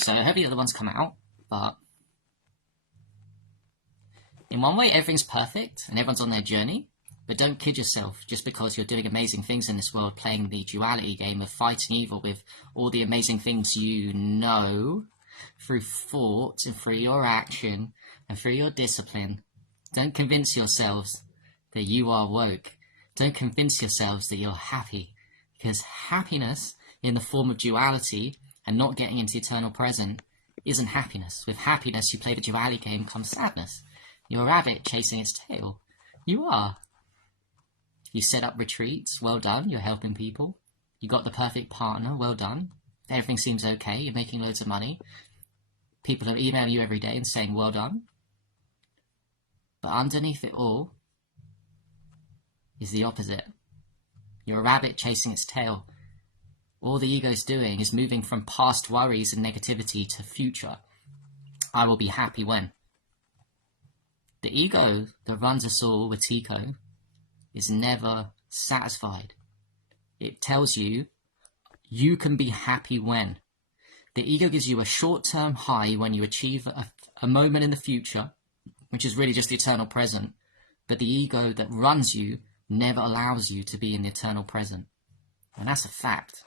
So hopefully the other ones come out, but in one way everything's perfect and everyone's on their journey, but don't kid yourself just because you're doing amazing things in this world, playing the duality game of fighting evil with all the amazing things you know through thought and through your action and through your discipline. Don't convince yourselves that you are woke. Don't convince yourselves that you're happy, because happiness in the form of duality and not getting into eternal present isn't happiness. With happiness, you play the duality game, comes sadness. You're a rabbit chasing its tail. You are. You set up retreats, well done, you're helping people. You got the perfect partner, well done. Everything seems okay, you're making loads of money. People are emailing you every day and saying well done. But underneath it all is the opposite. You're a rabbit chasing its tail. All the ego's doing is moving from past worries and negativity to future. I will be happy when. The ego that runs us all with Tico is never satisfied. It tells you, you can be happy when. The ego gives you a short-term high when you achieve a moment in the future, which is really just the eternal present, but the ego that runs you never allows you to be in the eternal present. And that's a fact.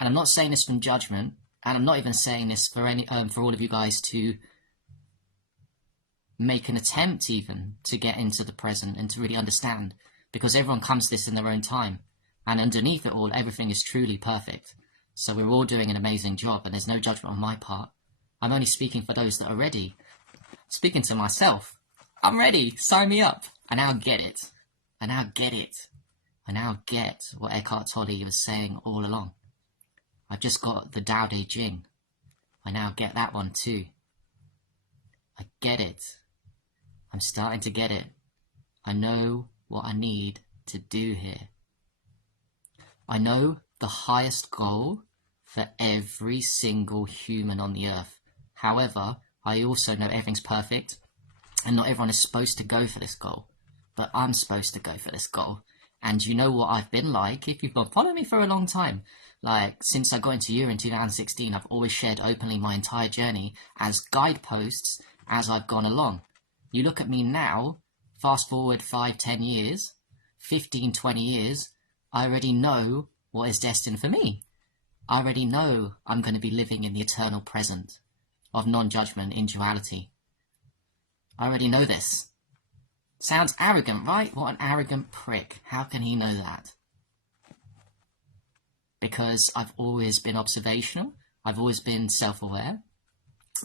And I'm not saying this from judgment, and I'm not even saying this for all of you guys to make an attempt even to get into the present and to really understand, because everyone comes to this in their own time, and underneath it all, everything is truly perfect. So we're all doing an amazing job, and there's no judgment on my part. I'm only speaking for those that are ready. Speaking to myself. I'm ready. Sign me up. I now get it. I now get it. I now get what Eckhart Tolle was saying all along. I've just got the Tao Te Ching. I now get that one too. I get it. I'm starting to get it. I know what I need to do here. I know the highest goal for every single human on the earth. However, I also know everything's perfect and not everyone is supposed to go for this goal. But I'm supposed to go for this goal. And you know what I've been like, if you've been following me for a long time. Like, since I got into you in 2016, I've always shared openly my entire journey as guideposts as I've gone along. You look at me now, fast forward 5, 10 years, 15, 20 years, I already know what is destined for me. I already know I'm going to be living in the eternal present of non-judgment in duality. I already know this. Sounds arrogant, right? What an arrogant prick. How can he know that? Because I've always been observational. I've always been self-aware.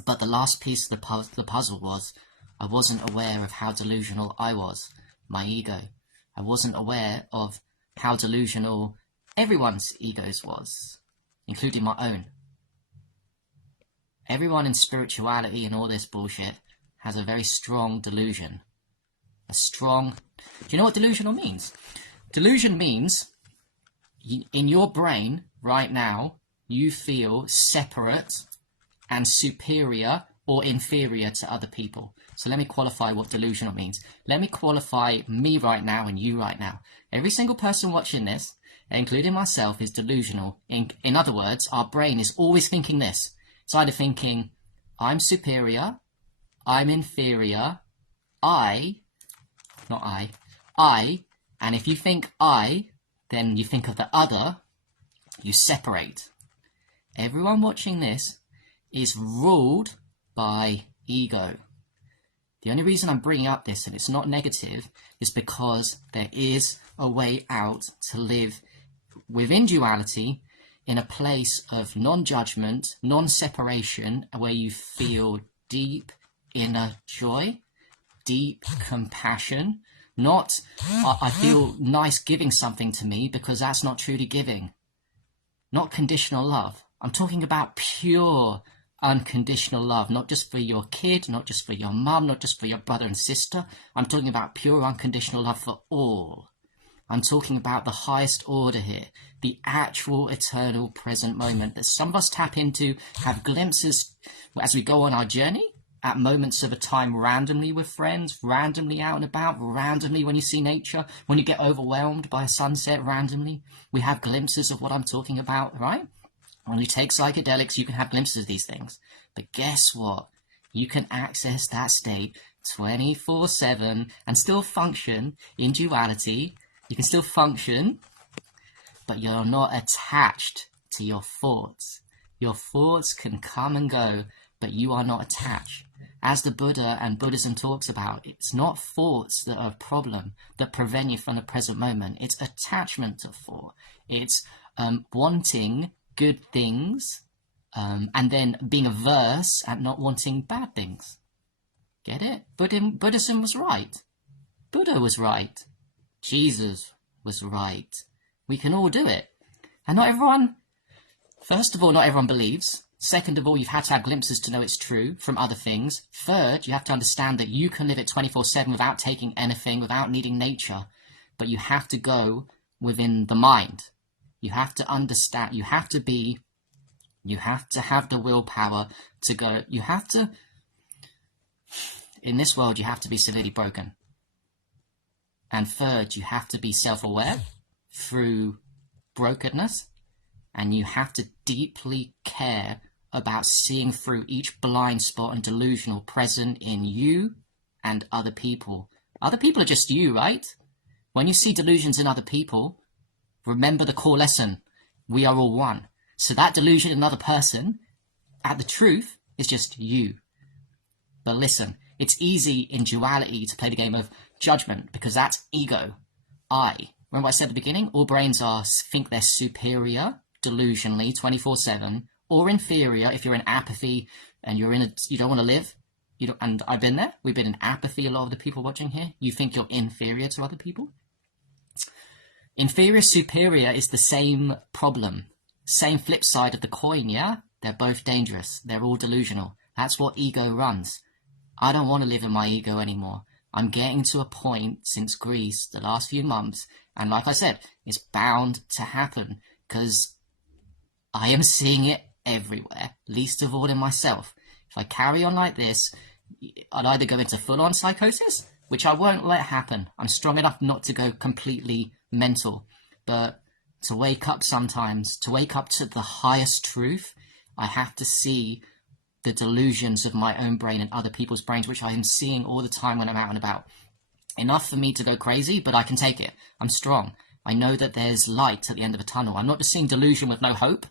But the last piece of the puzzle was I wasn't aware of how delusional I was, my ego. I wasn't aware of how delusional everyone's egos was, including my own. Everyone in spirituality and all this bullshit has a very strong delusion. Do you know what delusional means? Delusion means in your brain right now, you feel separate and superior or inferior to other people. So let me qualify what delusional means. Let me qualify me right now and you right now. Every single person watching this, including myself, is delusional. In other words, our brain is always thinking this. It's either thinking, I'm superior, I'm inferior, I, and if you think I, then you think of the other, you separate. Everyone watching this is ruled by ego. The only reason I'm bringing up this, and it's not negative, is because there is a way out to live within duality in a place of non-judgment, non-separation, where you feel deep inner joy, deep compassion, not I feel nice giving something to me, because that's not truly giving. Not conditional love. I'm talking about pure unconditional love, not just for your kid, not just for your mum, not just for your brother and sister. I'm talking about pure unconditional love for all. I'm talking about the highest order here, the actual eternal present moment that some of us tap into, have glimpses as we go on our journey, at moments of a time, randomly with friends, randomly out and about, randomly when you see nature, when you get overwhelmed by a sunset, randomly. We have glimpses of what I'm talking about, right? When you take psychedelics, you can have glimpses of these things. But guess what? You can access that state 24/7 and still function in duality. You can still function, but you're not attached to your thoughts. Your thoughts can come and go, but you are not attached. As the Buddha and Buddhism talks about, it's not thoughts that are a problem that prevent you from the present moment. It's attachment to thought. It's wanting good things and then being averse at not wanting bad things. Get it? Buddhism was right. Buddha was right. Jesus was right. We can all do it. And not everyone, first of all, not everyone believes. Second of all, you've had to have glimpses to know it's true from other things. Third, you have to understand that you can live it 24/7 without taking anything, without needing nature. But you have to go within the mind. You have to understand, you have to have the willpower to go, in this world, you have to be severely broken. And third, you have to be self-aware through brokenness, and you have to deeply care about seeing through each blind spot and delusional present in you and other people. Other people are just you, right? When you see delusions in other people, remember the core lesson. We are all one. So that delusion in another person, at the truth, is just you. But listen, it's easy in duality to play the game of judgment because that's ego. Remember what I said at the beginning? All brains think they're superior, delusionally, 24/7, or inferior if you're in apathy and you don't want to live. And I've been there. We've been in apathy, a lot of the people watching here. You think you're inferior to other people. Inferior, superior is the same problem. Same flip side of the coin, yeah? They're both dangerous. They're all delusional. That's what ego runs. I don't want to live in my ego anymore. I'm getting to a point since Greece, the last few months, and like I said, it's bound to happen because I am seeing it everywhere, least of all in myself. If I carry on like this, I'll either go into full-on psychosis, which I won't let happen. I'm strong enough not to go completely mental, but to wake up sometimes, to wake up to the highest truth, I have to see the delusions of my own brain and other people's brains, which I am seeing all the time when I'm out and about. Enough for me to go crazy, but I can take it. I'm strong. I know that there's light at the end of a tunnel. I'm not just seeing delusion with no hope.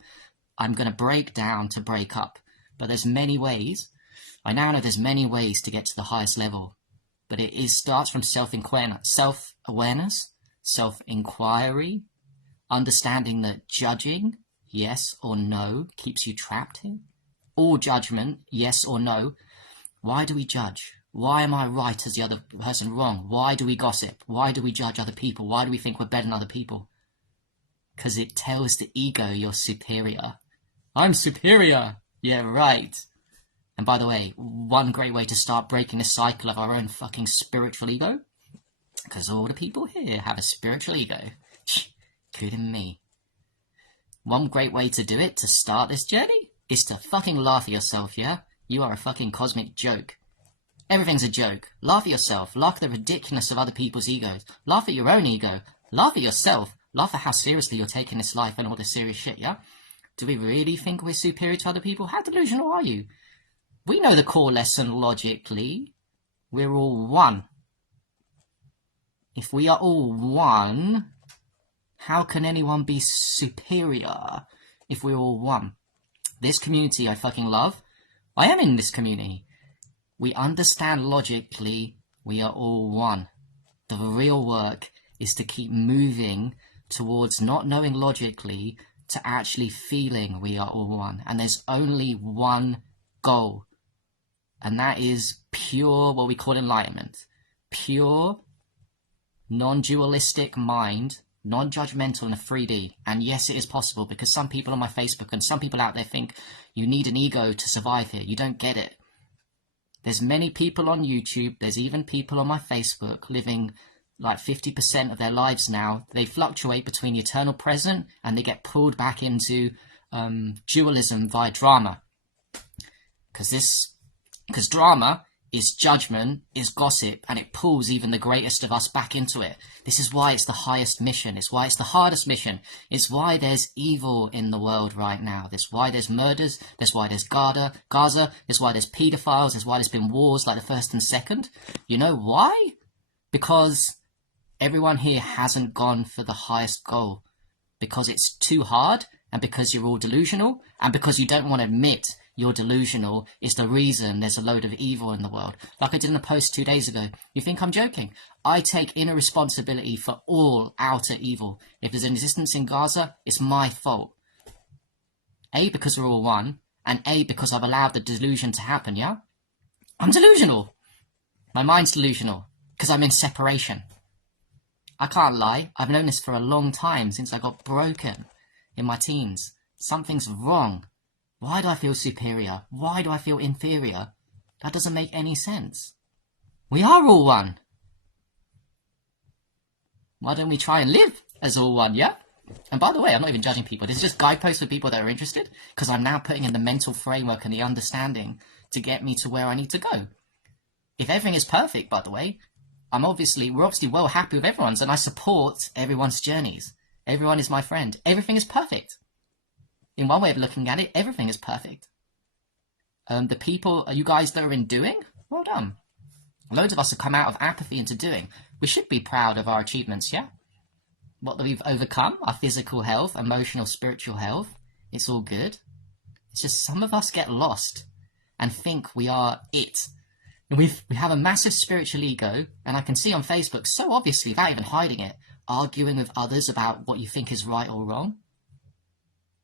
I'm going to break down to break up. But there's many ways. I now know there's many ways to get to the highest level. But it starts from self-awareness, self-inquiry, understanding that judging, yes or no, keeps you trapped here. All judgment, yes or no. Why do we judge? Why am I right as the other person wrong? Why do we gossip? Why do we judge other people? Why do we think we're better than other people? Because it tells the ego you're superior. I'm superior! Yeah, right. And by the way, one great way to start breaking the cycle of our own fucking spiritual ego, because all the people here have a spiritual ego, including me. One great way to do it, to start this journey, is to fucking laugh at yourself, yeah? You are a fucking cosmic joke. Everything's a joke. Laugh at yourself. Laugh at the ridiculousness of other people's egos. Laugh at your own ego. Laugh at yourself. Laugh at how seriously you're taking this life and all this serious shit, yeah? Do we really think we're superior to other people? How delusional are you? We know the core lesson logically. We're all one. If we are all one, how can anyone be superior if we're all one? This community I fucking love. I am in this community. We understand logically we are all one. The real work is to keep moving towards not knowing logically to actually feeling we are all one. And there's only one goal. And that is pure, what we call enlightenment. Pure, non-dualistic mind, non-judgmental in a 3D. And yes, it is possible because some people on my Facebook and some people out there think you need an ego to survive here. You don't get it. There's many people on YouTube, there's even people on my Facebook living like 50% of their lives now. They fluctuate between the eternal present and they get pulled back into dualism via drama. Because drama is judgment, is gossip, and it pulls even the greatest of us back into it. This is why it's the highest mission. It's why it's the hardest mission. It's why there's evil in the world right now. That's why there's murders. That's why there's Gaza. That's why there's paedophiles. That's why there's been wars like the first and second. You know why? Because everyone here hasn't gone for the highest goal. Because it's too hard, and because you're all delusional, and because you don't want to admit you're delusional is the reason there's a load of evil in the world. Like I did in a post 2 days ago. You think I'm joking? I take inner responsibility for all outer evil. If there's an existence in Gaza, it's my fault. A, because we're all one, and A, because I've allowed the delusion to happen, yeah? I'm delusional. My mind's delusional, because I'm in separation. I can't lie. I've known this for a long time, since I got broken in my teens. Something's wrong. Why do I feel superior? Why do I feel inferior? That doesn't make any sense. We are all one. Why don't we try and live as all one, yeah? And by the way, I'm not even judging people. This is just guideposts for people that are interested, because I'm now putting in the mental framework and the understanding to get me to where I need to go. If everything is perfect, by the way, we're obviously well happy with everyone's, and I support everyone's journeys. Everyone is my friend. Everything is perfect. In one way of looking at it, everything is perfect. The people, you guys that are in doing, well done. Loads of us have come out of apathy into doing. We should be proud of our achievements, yeah? What that we've overcome, our physical health, emotional, spiritual health, it's all good. It's just some of us get lost and think we are it. And we have a massive spiritual ego, and I can see on Facebook, so obviously, without even hiding it, arguing with others about what you think is right or wrong.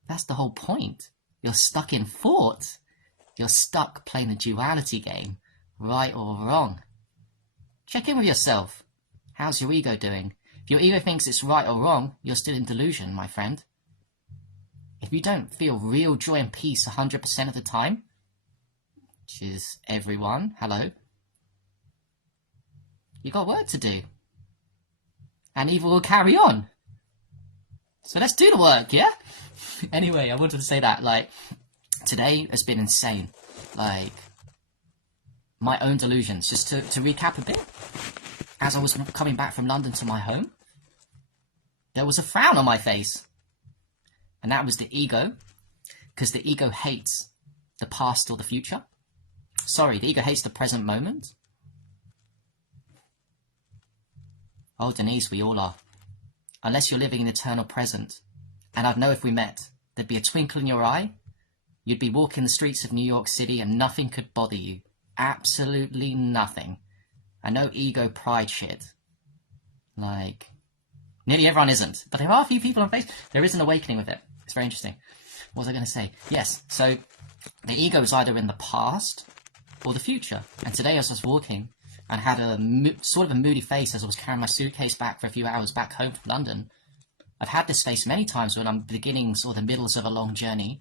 That's the whole point. You're stuck in thought. You're stuck playing the duality game, right or wrong. Check in with yourself. How's your ego doing? If your ego thinks it's right or wrong, you're still in delusion, my friend. If you don't feel real joy and peace 100% of the time, which is everyone, hello, you got work to do. And evil will carry on. So let's do the work, yeah? Anyway, I wanted to say that, today has been insane. My own delusions. Just to recap a bit, as I was coming back from London to my home, there was a frown on my face. And that was the ego, because the ego hates the past or the future. Sorry, the ego hates the present moment. Oh, Denise, we all are. Unless you're living in eternal present. And I'd know if we met, there'd be a twinkle in your eye. You'd be walking the streets of New York City and nothing could bother you. Absolutely nothing. And no ego pride shit. Nearly everyone isn't. But there are a few people on Facebook. There is an awakening with it. It's very interesting. What was I going to say? Yes, so the ego is either in the past or the future. And today as I was walking and had sort of a moody face as I was carrying my suitcase back for a few hours back home from London. I've had this face many times when I'm beginning sort of the middles of a long journey.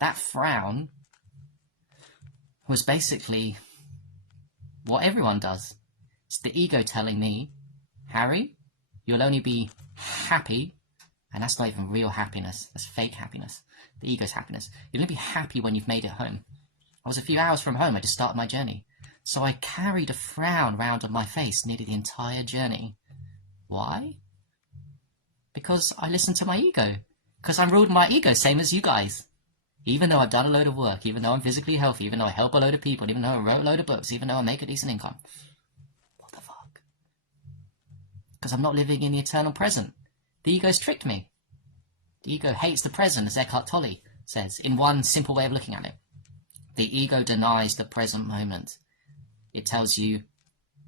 That frown was basically what everyone does. It's the ego telling me, Harry, you'll only be happy, and that's not even real happiness, that's fake happiness, the ego's happiness. You'll only be happy when you've made it home. I was a few hours from home, I just started my journey. So I carried a frown round on my face nearly the entire journey. Why? Because I listened to my ego. Because I'm ruled by my ego, same as you guys. Even though I've done a load of work, even though I'm physically healthy, even though I help a load of people, even though I wrote a load of books, even though I make a decent income. What the fuck? Because I'm not living in the eternal present. The ego's tricked me. The ego hates the present, as Eckhart Tolle says, in one simple way of looking at it. The ego denies the present moment. It tells you,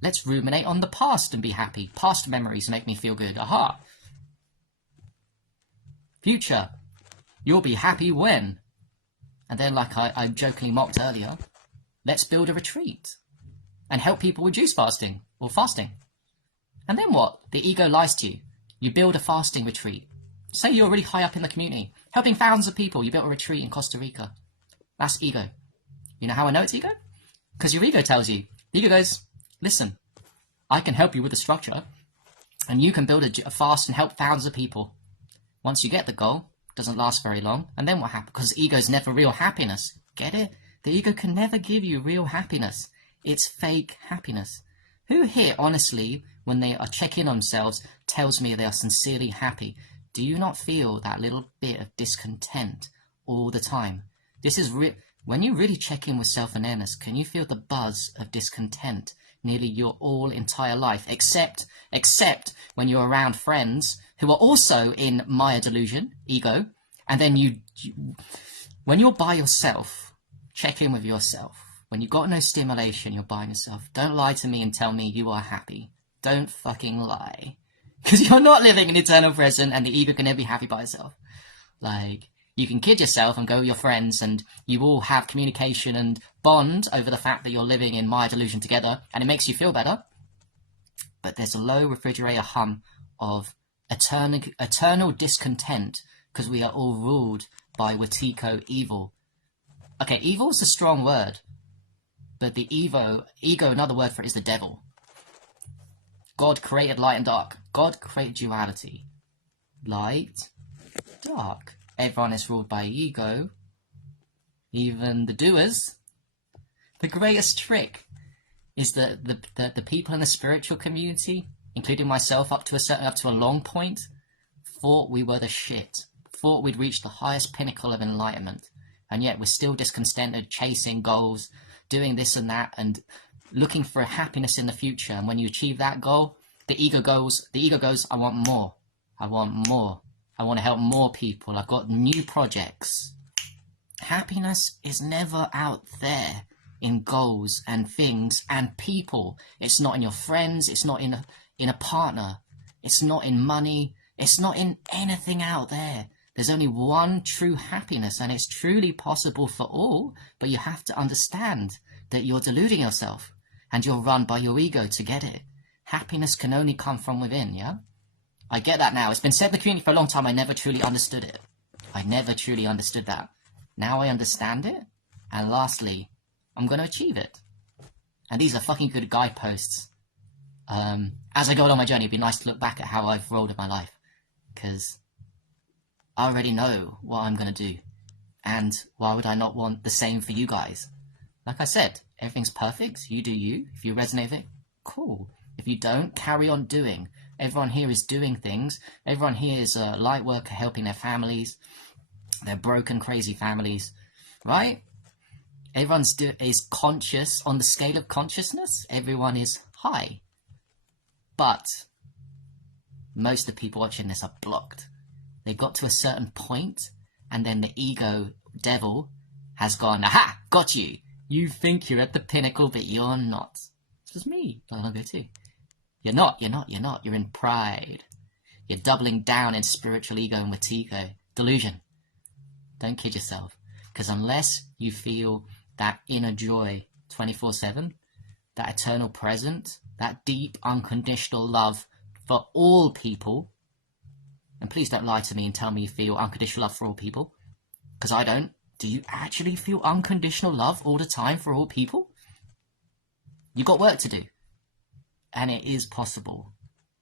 let's ruminate on the past and be happy. Past memories make me feel good. Aha! Future, you'll be happy when? And then, like I jokingly mocked earlier, let's build a retreat and help people reduce fasting or fasting. And then what? The ego lies to you. You build a fasting retreat. Say you're really high up in the community, helping thousands of people. You built a retreat in Costa Rica. That's ego. You know how I know it's ego? Because your ego tells you. The ego goes, listen, I can help you with the structure, and you can build a fast and help thousands of people. Once you get the goal, it doesn't last very long, and then what happens? Because ego's never real happiness. Get it? The ego can never give you real happiness. It's fake happiness. Who here, honestly, when they are checking on themselves, tells me they are sincerely happy? Do you not feel that little bit of discontent all the time? This is when you really check in with self-awareness, can you feel the buzz of discontent nearly your entire life, except when you're around friends who are also in Maya delusion, ego, and then when you're by yourself, check in with yourself. When you've got no stimulation, you're by yourself. Don't lie to me and tell me you are happy. Don't fucking lie. Because you're not living in eternal present, and the ego can never be happy by itself. Like, you can kid yourself and go with your friends, and you all have communication and bond over the fact that you're living in Maya delusion together, and it makes you feel better. But there's a low refrigerator hum of eternal discontent, because we are all ruled by Watiko evil. Okay, evil is a strong word, but the ego, another word for it is the devil. God created light and dark. God created duality. Light, dark. Everyone is ruled by ego, even the doers. The greatest trick is that the people in the spiritual community, including myself up to a long point, thought we were the shit, thought we'd reached the highest pinnacle of enlightenment, and yet we're still discontented, chasing goals, doing this and that, and looking for happiness in the future. And when you achieve that goal, the ego goes, I want more. I want more. I want to help more people. I've got new projects. Happiness is never out there in goals and things and people. It's not in your friends. It's not in a partner. It's not in money. It's not in anything out there. There's only one true happiness, and it's truly possible for all, but you have to understand that you're deluding yourself and you're run by your ego to get it. Happiness can only come from within, yeah? I get that now. It's been said in the community for a long time. I never truly understood it. I never truly understood that. Now I understand it, and lastly, I'm going to achieve it. And these are fucking good guideposts. As I go along my journey, it'd be nice to look back at how I've rolled in my life, because I already know what I'm going to do, and why would I not want the same for you guys? Like I said, everything's perfect. You do you. If you resonate with it, cool. If you don't, carry on doing. Everyone here is doing things. Everyone here is a light worker helping their families, their broken, crazy families, right? Everyone is conscious on the scale of consciousness. Everyone is high. But most of the people watching this are blocked. They've got to a certain point, and then the ego devil has gone, aha, got you. You think you're at the pinnacle, but you're not. It's just me. I'll go too. You're not. You're in pride. You're doubling down in spiritual ego and Watiko. Delusion. Don't kid yourself. Because unless you feel that inner joy 24/7, that eternal present, that deep unconditional love for all people, and please don't lie to me and tell me you feel unconditional love for all people, because I don't. Do you actually feel unconditional love all the time for all people? You've got work to do. And it is possible.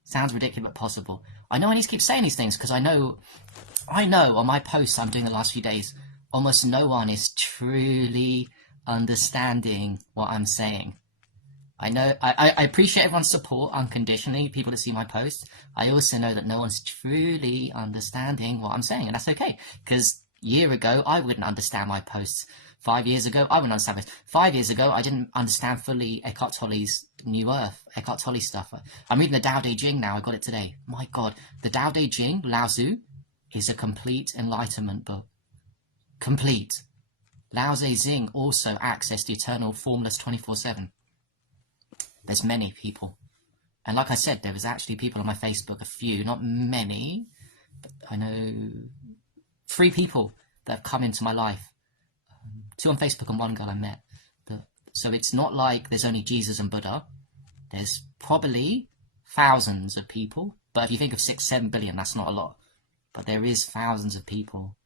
Sounds ridiculous, but possible. I know I need to keep saying these things, because I know on my posts I'm doing the last few days, almost no one is truly understanding what I'm saying. I know, I appreciate everyone's support unconditionally, people that see my posts. I also know that no one's truly understanding what I'm saying, and that's okay, because a year ago, I wouldn't understand my posts. 5 years ago, I wouldn't understand this. 5 years ago, I didn't understand fully Eckhart Tolle's New Earth, Eckhart Tolle stuff. I'm reading the Tao Te Ching now. I got it today. My God, the Tao Te Ching, Lao Tzu, is a complete enlightenment book. Complete. Lao Tse also accessed the eternal formless 24/7. There's many people. And like I said, there was actually people on my Facebook, a few, not many, but I know 3 people that have come into my life. 2 on Facebook and 1 girl I met. So it's not like there's only Jesus and Buddha. There's probably thousands of people. But if you think of 6-7 billion, that's not a lot. But there is thousands of people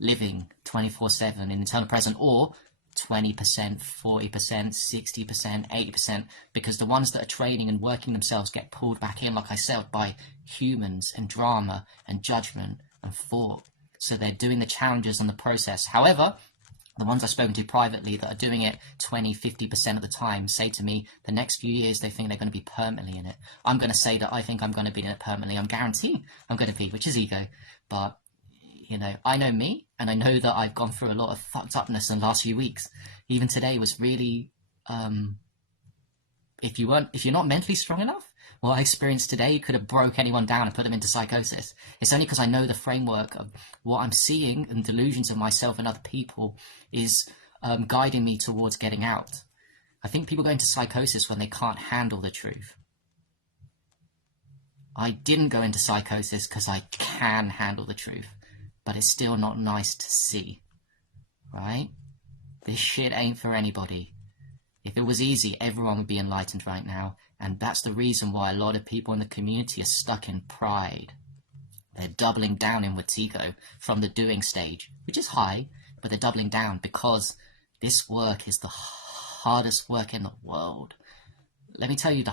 living 24/7 in eternal present, or 20%, 40%, 60%, 80%, because the ones that are training and working themselves get pulled back in, like I said, by humans and drama and judgment and thought. So they're doing the challenges and the process. However, The ones I've spoken to privately that are doing it 20, 50% of the time say to me the next few years they think they're going to be permanently in it. I'm going to say that I think I'm going to be in it permanently. I'm guaranteed I'm going to be, which is ego. But, you know, I know me, and I know that I've gone through a lot of fucked upness in the last few weeks. Even today was really, if you're not mentally strong enough, what I experienced today could have broke anyone down and put them into psychosis. It's only because I know the framework of what I'm seeing and delusions of myself and other people is guiding me towards getting out. I think people go into psychosis when they can't handle the truth. I didn't go into psychosis because I can handle the truth, but it's still not nice to see, right? This shit ain't for anybody. If it was easy, everyone would be enlightened right now, and that's the reason why a lot of people in the community are stuck in pride. They're doubling down in Wetiko from the doing stage, which is high, but they're doubling down because this work is the hardest work in the world. Let me tell you,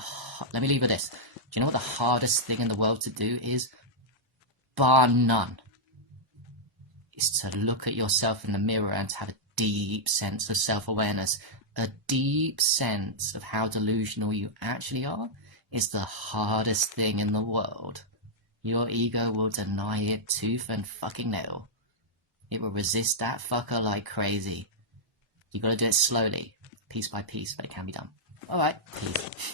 let me leave with this. Do you know what the hardest thing in the world to do is? Bar none. Is to look at yourself in the mirror and to have a deep sense of self-awareness. A deep sense of how delusional you actually are is the hardest thing in the world. Your ego will deny it tooth and fucking nail. It will resist that fucker like crazy. You gotta do it slowly, piece by piece, but it can be done. Alright, peace.